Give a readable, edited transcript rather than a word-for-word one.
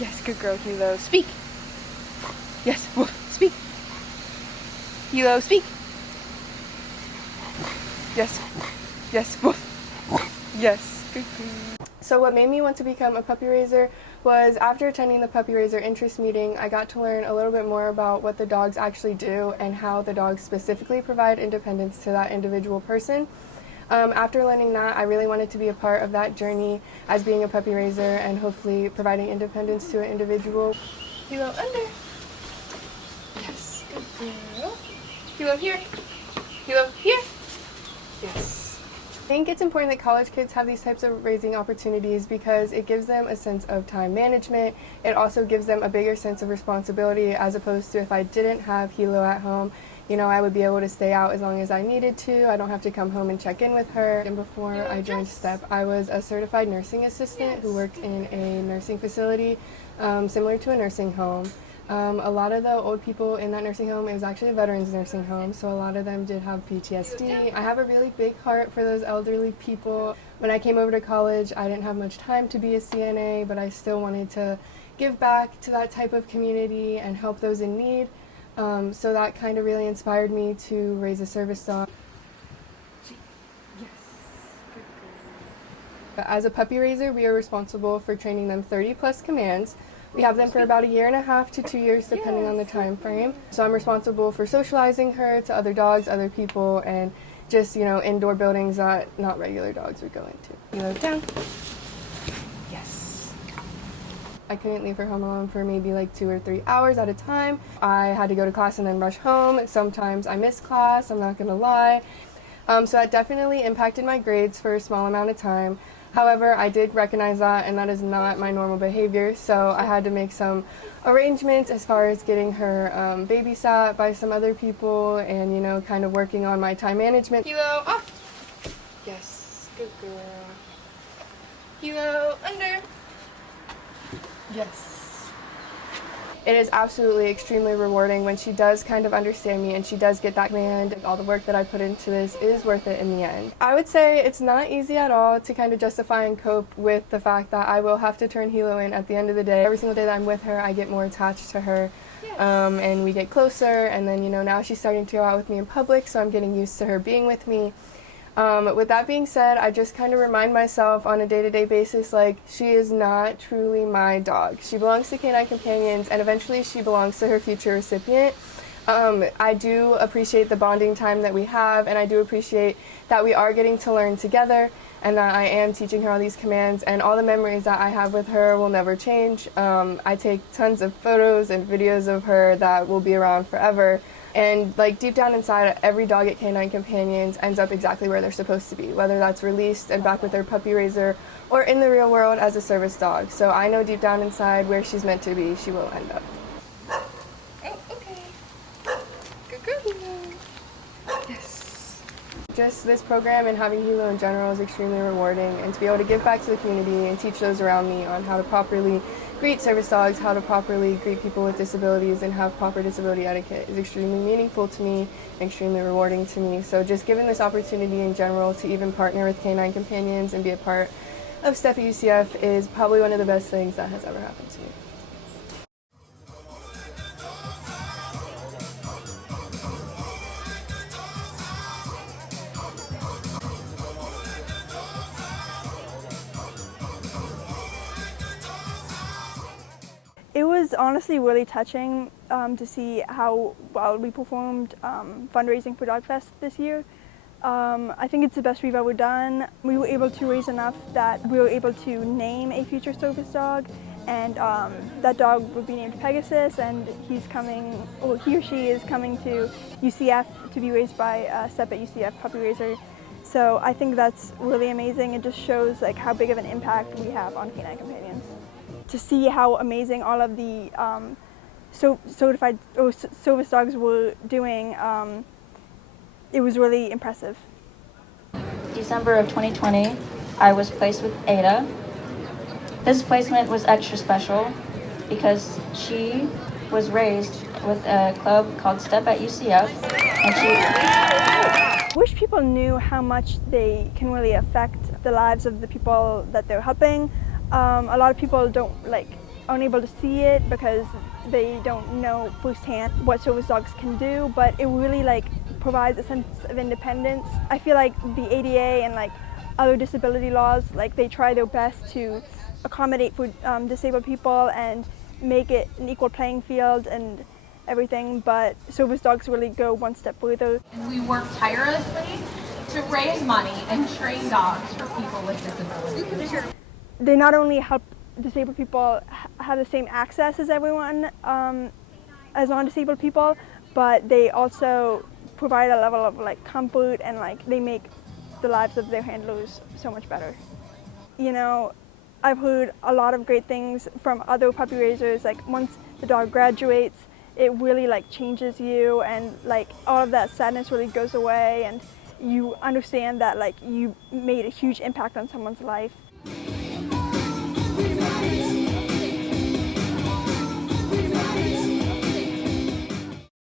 Yes, good girl, Hilo. Speak. Yes, woof. Speak. Hilo, speak. Yes. Yes, woof. Yes, good girl. So what made me want to become a puppy raiser was after attending the puppy raiser interest meeting, I got to learn a little bit more about what the dogs actually do and how the dogs specifically provide independence to that individual person. After learning that, I really wanted to be a part of that journey as being a puppy raiser and hopefully providing independence to an individual. Hilo under. Yes, good girl. Hilo here. Hilo here. Yes. I think it's important that college kids have these types of raising opportunities because it gives them a sense of time management. It also gives them a bigger sense of responsibility as opposed to if I didn't have Hilo at home. You know, I would be able to stay out as long as I needed to. I don't have to come home and check in with her. And before I joined STEP, I was a certified nursing assistant who worked in a nursing facility similar to a nursing home. A lot of the old people in that nursing home, it was actually a veterans nursing home, so a lot of them did have PTSD. I have a really big heart for those elderly people. When I came over to college, I didn't have much time to be a CNA, but I still wanted to give back to that type of community and help those in need. So that kind of really inspired me to raise a service dog. Yes. As a puppy raiser, we are responsible for training them 30 plus commands. We have them for about 1.5 to 2 years depending on the time frame. So I'm responsible for socializing her to other dogs, other people, and just, you know, indoor buildings that not regular dogs would go into. Hilo down. Yes. I couldn't leave her home alone for maybe like 2 or 3 hours at a time. I had to go to class and then rush home. Sometimes I missed class, I'm not gonna lie. So that definitely impacted my grades for a small amount of time. However, I did recognize that, and that is not my normal behavior, so I had to make some arrangements as far as getting her babysat by some other people and, you know, kind of working on my time management. Hilo, off! Yes, good girl. Hilo, under. Yes. It is absolutely extremely rewarding when she does kind of understand me and she does get that command. All the work that I put into this is worth it in the end. I would say it's not easy at all to kind of justify and cope with the fact that I will have to turn Hilo in at the end of the day. Every single day that I'm with her, I get more attached to her. And we get closer, and then, you know, now she's starting to go out with me in public, so I'm getting used to her being with me. With that being said, I just kind of remind myself on a day-to-day basis, like, she is not truly my dog. She belongs to Canine Companions, and eventually she belongs to her future recipient. I do appreciate the bonding time that we have, and I do appreciate that we are getting to learn together, and that I am teaching her all these commands, and all the memories that I have with her will never change. I take tons of photos and videos of her that will be around forever. And like deep down inside, every dog at Canine Companions ends up exactly where they're supposed to be, whether that's released and back with their puppy raiser or in the real world as a service dog. So I know deep down inside where she's meant to be, she will end up. Oh, okay. Good girl. Yes. Just this program and having Hilo in general is extremely rewarding, and to be able to give back to the community and teach those around me on how to properly greet service dogs, how to properly greet people with disabilities and have proper disability etiquette is extremely meaningful to me and extremely rewarding to me. So just given this opportunity in general to even partner with Canine Companions and be a part of STEP at UCF is probably one of the best things that has ever happened to me. It was honestly really touching to see how well we performed fundraising for DogFest this year. I think it's the best we've ever done. We were able to raise enough that we were able to name a future service dog, and that dog would be named Pegasus, and he's coming, or he or she is coming to UCF to be raised by STEP at UCF Puppy Raiser. So I think that's really amazing. It just shows like how big of an impact we have on Canine Companions. To see how amazing all of the certified service dogs were doing, it was really impressive. December of 2020, I was placed with Ada. This placement was extra special because she was raised with a club called STEP at UCF, and I wish people knew how much they can really affect the lives of the people that they're helping. A lot of people don't unable to see it because they don't know firsthand what service dogs can do, but it really like provides a sense of independence. I feel like the ADA and like other disability laws, like they try their best to accommodate for disabled people and make it an equal playing field and everything, but service dogs really go one step further. And we work tirelessly to raise money and train dogs for people with disabilities. They not only help disabled people have the same access as everyone, as non-disabled people, but they also provide a level of like comfort and like they make the lives of their handlers so much better. You know, I've heard a lot of great things from other puppy raisers. Like once the dog graduates, it really like changes you, and like all of that sadness really goes away, and you understand that like you made a huge impact on someone's life.